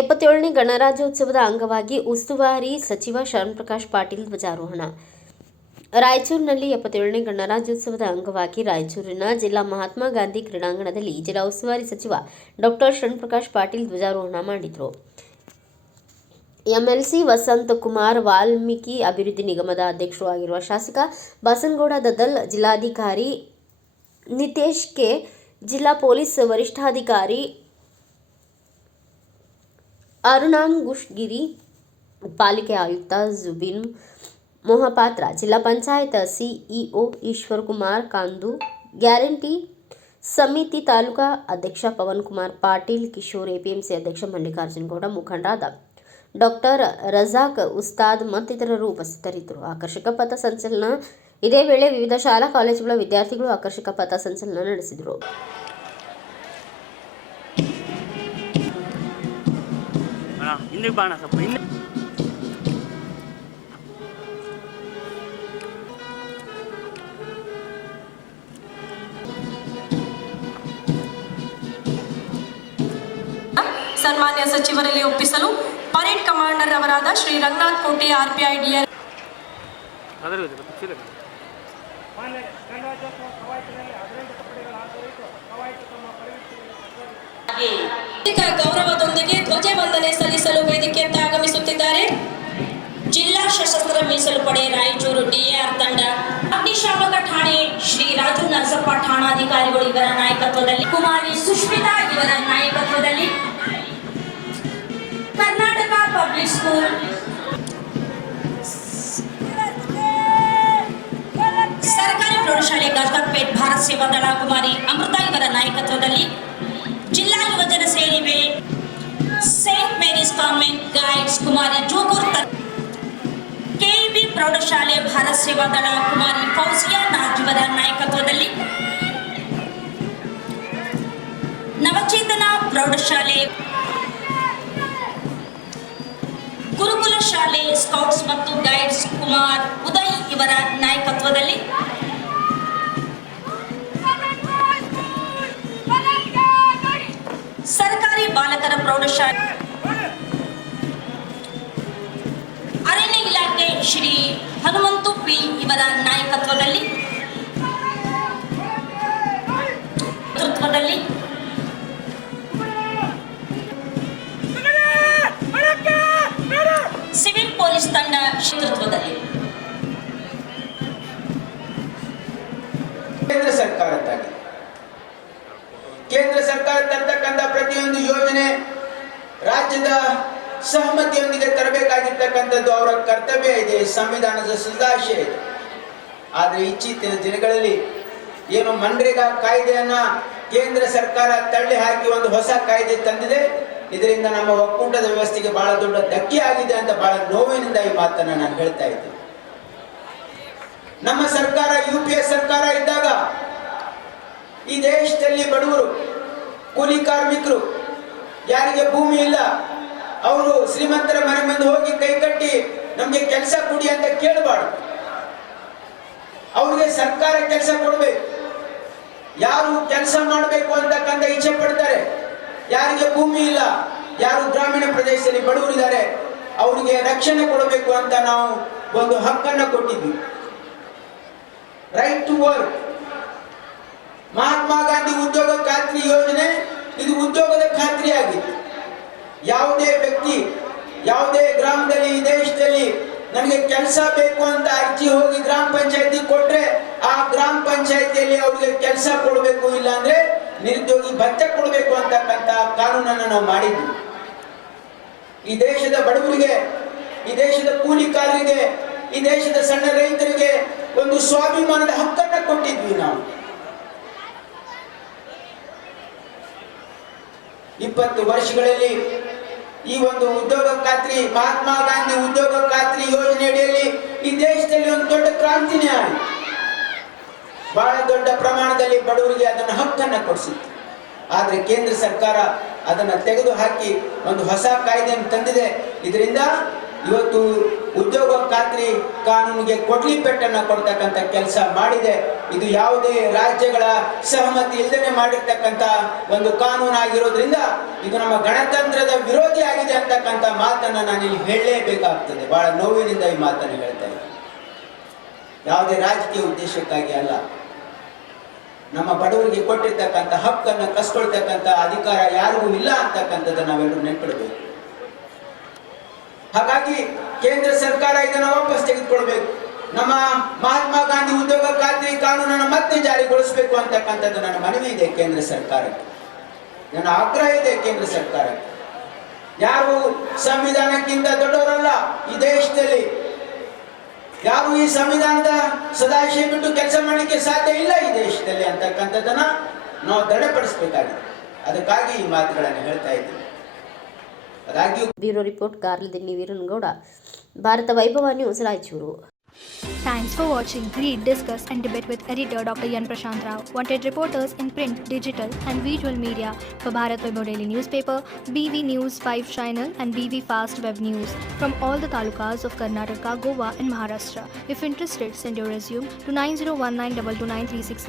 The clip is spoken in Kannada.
77ನೇ ಗಣರಾಜ್ಯೋತ್ಸವದ ಅಂಗವಾಗಿ ಉಸ್ತುವಾರಿ ಸಚಿವ ಶರಣಪ್ರಕಾಶ್ ಪಾಟೀಲ್ ಧ್ವಜಾರೋಹಣ. ರಾಯಚೂರಿನಲ್ಲಿ 77ನೇ ಗಣರಾಜ್ಯೋತ್ಸವದ ಅಂಗವಾಗಿ ರಾಯಚೂರಿನ ಜಿಲ್ಲಾ ಮಹಾತ್ಮ ಗಾಂಧಿ ಕ್ರೀಡಾಂಗಣದಲ್ಲಿ ಜಿಲ್ಲಾ ಉಸ್ತುವಾರಿ ಸಚಿವ ಡಾ ಶರಣಪ್ರಕಾಶ್ ಪಾಟೀಲ್ ಧ್ವಜಾರೋಹಣ ಮಾಡಿದರು. ಎಂಎಲ್ಸಿ ವಸಂತಕುಮಾರ್ ವಾಲ್ಮೀಕಿ ಅಭಿವೃದ್ಧಿ ನಿಗಮದ ಅಧ್ಯಕ್ಷರು ಆಗಿರುವ ಶಾಸಕ ಬಸನಗೌಡ ದದ್ದಲ್, ಜಿಲ್ಲಾಧಿಕಾರಿ ನಿತೇಶ್ ಕೆ, ಜಿಲ್ಲಾ ಪೊಲೀಸ್ ವರಿಷ್ಠಾಧಿಕಾರಿ ಅರುಣಾಮ್ ಗುಷ್ಗಿರಿ, ಪಾಲಿಕೆ ಆಯುಕ್ತ ಜುಬಿನ್ ಮೊಹಪಾತ್ರ, ಜಿಲ್ಲಾ ಪಂಚಾಯತ್ ಸಿಇಒ ಈಶ್ವರಕುಮಾರ್ ಕಾಂದು, ಗ್ಯಾರಂಟಿ ಸಮಿತಿ ತಾಲೂಕಾ ಅಧ್ಯಕ್ಷ ಪವನ್ಕುಮಾರ್ ಪಾಟೀಲ್, ಕಿಶೋರ್, ಎಪಿಎಂಸಿ ಅಧ್ಯಕ್ಷ ಮಲ್ಲಿಕಾರ್ಜುನ ಗೌಡ, ಮುಖಂಡರಾದ ಡಾಕ್ಟರ್ ರಜಾಕ್ ಉಸ್ತಾದ್ ಮತ್ತಿತರರು ಉಪಸ್ಥಿತರಿದ್ದರು. ಆಕರ್ಷಕ ಪಥ ಸಂಚಲನ. ಇದೇ ವೇಳೆ ವಿವಿಧ ಶಾಲಾ ಕಾಲೇಜುಗಳ ವಿದ್ಯಾರ್ಥಿಗಳು ಆಕರ್ಷಕ ಪಥ ಸಂಚಲನ ನಡೆಸಿದರು. ಸನ್ಮಾನ್ಯ ಸಚಿವರಲ್ಲಿ ಒಪ್ಪಿಸಲು ಪರೇಡ್ ಕಮಾಂಡರ್ ಅವರಾದ ಶ್ರೀ ರಂಗನಾಥ್ ಕೋಟೆ RPI DR ಗೌರವದೊಂದಿಗೆ ಧ್ವಜವಂದನೆ ಸಲ್ಲಿಸಲು ವೇದಿಕೆಯತ್ತ ಆಗಮಿಸುತ್ತಿದ್ದಾರೆ. ಜಿಲ್ಲಾ ಸಶಸ್ತ್ರ ಮೀಸಲು ಪಡೆ ರಾಯಚೂರು DAR ತಂಡ, ಅಗ್ನಿಶಾಮಕ ಠಾಣೆ ಶ್ರೀ ರಾಜು ನರಸಪ್ಪ ಠಾಣಾಧಿಕಾರಿಗಳು ಇವರ ನಾಯಕತ್ವದಲ್ಲಿ, ಕುಮಾರಿ ಸುಷ್ಮಿತಾ ಇವರ ನಾಯಕತ್ವದಲ್ಲಿ, ಕರ್ನಾಟಕ ಪಬ್ಲಿಕ್ ಸ್ಕೂಲ್ ಸರ್ಕಾರಿ ಪ್ರೌಢಶಾಲೆ ಗಲ್ಕತ್ಪೇಟ್ ಭಾರತ್ ಸೇವಾ ದಳ ಕುಮಾರಿ ಅಮೃತ ಇವರ ನಾಯಕತ್ವದಲ್ಲಿ, ಜಿಲ್ಲಾ ಯುವಜನ ಸೇವೆ ಸೇಂಟ್ ಮೇರೀಸ್ ಕಾನ್ವೆಂಟ್ ಗೈಡ್ಸ್ ಕುಮಾರಿ ಜೋಗೂರ್, KEB ಪ್ರೌಢಶಾಲೆ ಭಾರತ್ ಸೇವಾ ದಳ ಕುಮಾರಿ ಫೌಜಿಯಾ ನಾಜ್ ಇವರ ನಾಯಕತ್ವದಲ್ಲಿ, ನವಚೇತನ ಪ್ರೌಢಶಾಲೆ ಗುರುಕುಲ ಶಾಲೆ ಸ್ಕೌಟ್ಸ್ ಮತ್ತು ಗೈಡ್ಸ್ ಕುಮಾರ್ ಉದಯ್ ಇವರ ನಾಯಕತ್ವದಲ್ಲಿ, ಸರ್ಕಾರಿ ಬಾಲಕರ ಪ್ರೌಢಶಾಲೆ ಅರಣ್ಯ ಇಲಾಖೆ ಶ್ರೀ ಹನುಮಂತು P ಇವರ ನಾಯಕತ್ವದಲ್ಲಿ, ನೇತೃತ್ವದಲ್ಲಿ, ಸಿವಿಲ್ ಪೊಲೀಸ್ ತಂಡ ನೇತೃತ್ವದಲ್ಲಿ, ಕೇಂದ್ರ ಸರ್ಕಾರ ತರ್ತಕ್ಕಂಥ ಪ್ರತಿಯೊಂದು ಯೋಜನೆ ರಾಜ್ಯದ ಸಹಮತಿಯೊಂದಿಗೆ ತರಬೇಕಾಗಿರ್ತಕ್ಕಂಥದ್ದು ಅವರ ಕರ್ತವ್ಯ ಇದೆ, ಸಂವಿಧಾನದ ಸದಾಶಯ ಇದೆ. ಆದರೆ ಇತ್ತೀಚಿನ ದಿನಗಳಲ್ಲಿ ಏನು ಮನ್ರೇಗಾ ಕಾಯ್ದೆಯನ್ನ ಕೇಂದ್ರ ಸರ್ಕಾರ ತಳ್ಳಿ ಹಾಕಿ ಒಂದು ಹೊಸ ಕಾಯ್ದೆ ತಂದಿದೆ. ಇದರಿಂದ ನಮ್ಮ ಒಕ್ಕೂಟದ ವ್ಯವಸ್ಥೆಗೆ ಬಹಳ ದೊಡ್ಡ ಧಕ್ಕೆ ಆಗಿದೆ ಅಂತ ಬಹಳ ನೋವಿನಿಂದ ಈ ಮಾತನ್ನ ನಾನು ಹೇಳ್ತಾ ಇದ್ದೇನೆ. ನಮ್ಮ ಸರ್ಕಾರ UPA ಸರ್ಕಾರ ಇದ್ದಾಗ ಈ ದೇಶದಲ್ಲಿ ಬಡವರು, ಕೂಲಿ ಕಾರ್ಮಿಕರು, ಯಾರಿಗೆ ಭೂಮಿ ಇಲ್ಲ ಅವರು ಶ್ರೀಮಂತರ ಮನೆ ಮುಂದೆ ಹೋಗಿ ಕೈ ಕಟ್ಟಿ ನಮ್ಗೆ ಕೆಲಸ ಕೊಡಿ ಅಂತ ಕೇಳಬಾರ್ದು. ಅವ್ರಿಗೆ ಸರ್ಕಾರ ಕೆಲಸ ಕೊಡಬೇಕು. ಯಾರು ಕೆಲಸ ಮಾಡಬೇಕು ಅಂತಕ್ಕಂಥ ಇಚ್ಛೆ ಪಡ್ತಾರೆ, ಯಾರಿಗೆ ಭೂಮಿ ಇಲ್ಲ, ಯಾರು ಗ್ರಾಮೀಣ ಪ್ರದೇಶದಲ್ಲಿ ಬಡವರಿದ್ದಾರೆ ಅವರಿಗೆ ರಕ್ಷಣೆ ಕೊಡಬೇಕು ಅಂತ ನಾವು ಒಂದು ಹಕ್ಕನ್ನು ಕೊಟ್ಟಿದ್ವಿ. Right to work. Mahatma Gandhi ಉದ್ಯೋಗ ಖಾತ್ರಿ ಯೋಜನೆ ಇದು ಉದ್ಯೋಗದ ಖಾತ್ರಿ ಆಗಿತ್ತು. ಯಾವುದೇ ವ್ಯಕ್ತಿ ಯಾವುದೇ ಗ್ರಾಮದಲ್ಲಿ ಈ ದೇಶದಲ್ಲಿ ನನಗೆ ಕೆಲಸ ಬೇಕು ಅಂತ ಅರ್ಜಿ ಹೋಗಿ ಗ್ರಾಮ ಪಂಚಾಯತಿ ಕೊಟ್ರೆ ಆ ಗ್ರಾಮ ಪಂಚಾಯತಿಯಲ್ಲಿ ಅವ್ರಿಗೆ ಕೆಲಸ ಕೊಡಬೇಕು, ಇಲ್ಲ ಅಂದ್ರೆ ನಿರುದ್ಯೋಗಿ ಭತ್ಯೆ ಕೊಡಬೇಕು ಅಂತಕ್ಕಂಥ ಕಾನೂನನ್ನು ನಾವು ಮಾಡಿದ್ವಿ. ಈ ದೇಶದ ಬಡವರಿಗೆ, ಈ ದೇಶದ ಕೂಲಿಕಾರರಿಗೆ, ಈ ದೇಶದ ಸಣ್ಣ ರೈತರಿಗೆ ಒಂದು ಸ್ವಾಭಿಮಾನದ ಹಕ್ಕನ್ನ ಕೊಟ್ಟಿದ್ವಿ ನಾವು. 20 ವರ್ಷಗಳಲ್ಲಿ ಈ ಒಂದು ಉದ್ಯೋಗ ಖಾತ್ರಿ, ಮಹಾತ್ಮ ಗಾಂಧಿ ಉದ್ಯೋಗ ಖಾತ್ರಿ ಯೋಜನೆ ಅಡಿಯಲ್ಲಿ ಈ ದೇಶದಲ್ಲಿ ಒಂದು ದೊಡ್ಡ ಕ್ರಾಂತಿನೇ ಆಗಿದೆ. ಬಹಳ ದೊಡ್ಡ ಪ್ರಮಾಣದಲ್ಲಿ ಬಡವರಿಗೆ ಅದನ್ನ ಹಕ್ಕನ್ನ ಕೊಡಿಸಿತ್ತು. ಆದ್ರೆ ಕೇಂದ್ರ ಸರ್ಕಾರ ಅದನ್ನ ತೆಗೆದು ಹಾಕಿ ಒಂದು ಹೊಸ ಕಾಯ್ದೆಯನ್ನು ತಂದಿದೆ. ಇದರಿಂದ ಇವತ್ತು ಉದ್ಯೋಗ ಖಾತ್ರಿ ಕಾನೂನಿಗೆ ಕೊಡ್ಲಿ ಪೆಟ್ಟನ್ನ ಕೊಡ್ತಕ್ಕಂಥ ಕೆಲಸ ಮಾಡಿದೆ. ಇದು ಯಾವುದೇ ರಾಜ್ಯಗಳ ಸಹಮತಿ ಇಲ್ಲದೆ ಮಾಡಿರ್ತಕ್ಕಂಥ ಒಂದು ಕಾನೂನಾಗಿರೋದ್ರಿಂದ ಇದು ನಮ್ಮ ಗಣತಂತ್ರದ ವಿರೋಧಿ ಆಗಿದೆ ಅಂತಕ್ಕಂಥ ಮಾತನ್ನ ನಾನು ಇಲ್ಲಿ ಹೇಳಲೇಬೇಕಾಗ್ತದೆ. ಬಹಳ ನೋವಿನಿಂದ ಈ ಮಾತನ್ನು ಹೇಳ್ತಾ ಇದ್ದೀನಿ. ಯಾವುದೇ ರಾಜಕೀಯ ಉದ್ದೇಶಕ್ಕಾಗಿ ಅಲ್ಲ. ನಮ್ಮ ಬಡವರಿಗೆ ಕೊಟ್ಟಿರ್ತಕ್ಕಂಥ ಹಕ್ಕನ್ನು ಕಸ್ಕೊಳ್ತಕ್ಕಂಥ ಅಧಿಕಾರ ಯಾರಿಗೂ ಇಲ್ಲ ಅಂತಕ್ಕಂಥದ್ದು ನಾವೆಲ್ಲರೂ ನೆನ್ಪಿಡಬೇಕು. ಹಾಗಾಗಿ ಕೇಂದ್ರ ಸರ್ಕಾರ ಇದನ್ನು ವಾಪಸ್ ತೆಗೆದುಕೊಳ್ಬೇಕು. ನಮ್ಮ ಮಹಾತ್ಮ ಗಾಂಧಿ ಉದ್ಯೋಗ ಖಾತ್ರಿ ಕಾನೂನನ್ನು ಮತ್ತೆ ಜಾರಿಗೊಳಿಸಬೇಕು ಅಂತಕ್ಕಂಥದ್ದು ನನ್ನ ಮನವಿ ಇದೆ ಕೇಂದ್ರ ಸರ್ಕಾರಕ್ಕೆ, ನನ್ನ ಆಗ್ರಹ ಇದೆ ಕೇಂದ್ರ ಸರ್ಕಾರಕ್ಕೆ. ಯಾರು ಸಂವಿಧಾನಕ್ಕಿಂತ ದೊಡ್ಡವರಲ್ಲ ಈ ದೇಶದಲ್ಲಿ. ಯಾರು ಈ ಸಂವಿಧಾನದ ಸದಾಶಯ ಬಿಟ್ಟು ಕೆಲಸ ಮಾಡಲಿಕ್ಕೆ ಸಾಧ್ಯ ಇಲ್ಲ ಈ ದೇಶದಲ್ಲಿ ಅಂತಕ್ಕಂಥದ್ದನ್ನ ನಾವು ದೃಢಪಡಿಸಬೇಕಾಗಿದೆ. ಅದಕ್ಕಾಗಿ ಈ ಮಾತುಗಳನ್ನು ಹೇಳ್ತಾ ಇದ್ದೀನಿ. ಅದಾಗ್ಯೂ ಬ್ಯೂರೋ ರಿಪೋರ್ಟ್ ಗಾರ್ಲದಿನ್ನಿ ವೀರನಗೌಡ, ಭಾರತ ವೈಭವ news, Raichur. Thanks for watching. Read, discuss and debate with editor Dr. Yan Prashant Rao. Wanted reporters in print, digital and visual media for Bharat Vaibhav Daily Newspaper, BV News 5 Channel and BV Fast Web News from all the talukas of Karnataka, Goa and Maharashtra. If interested, send your resume to 9019229369.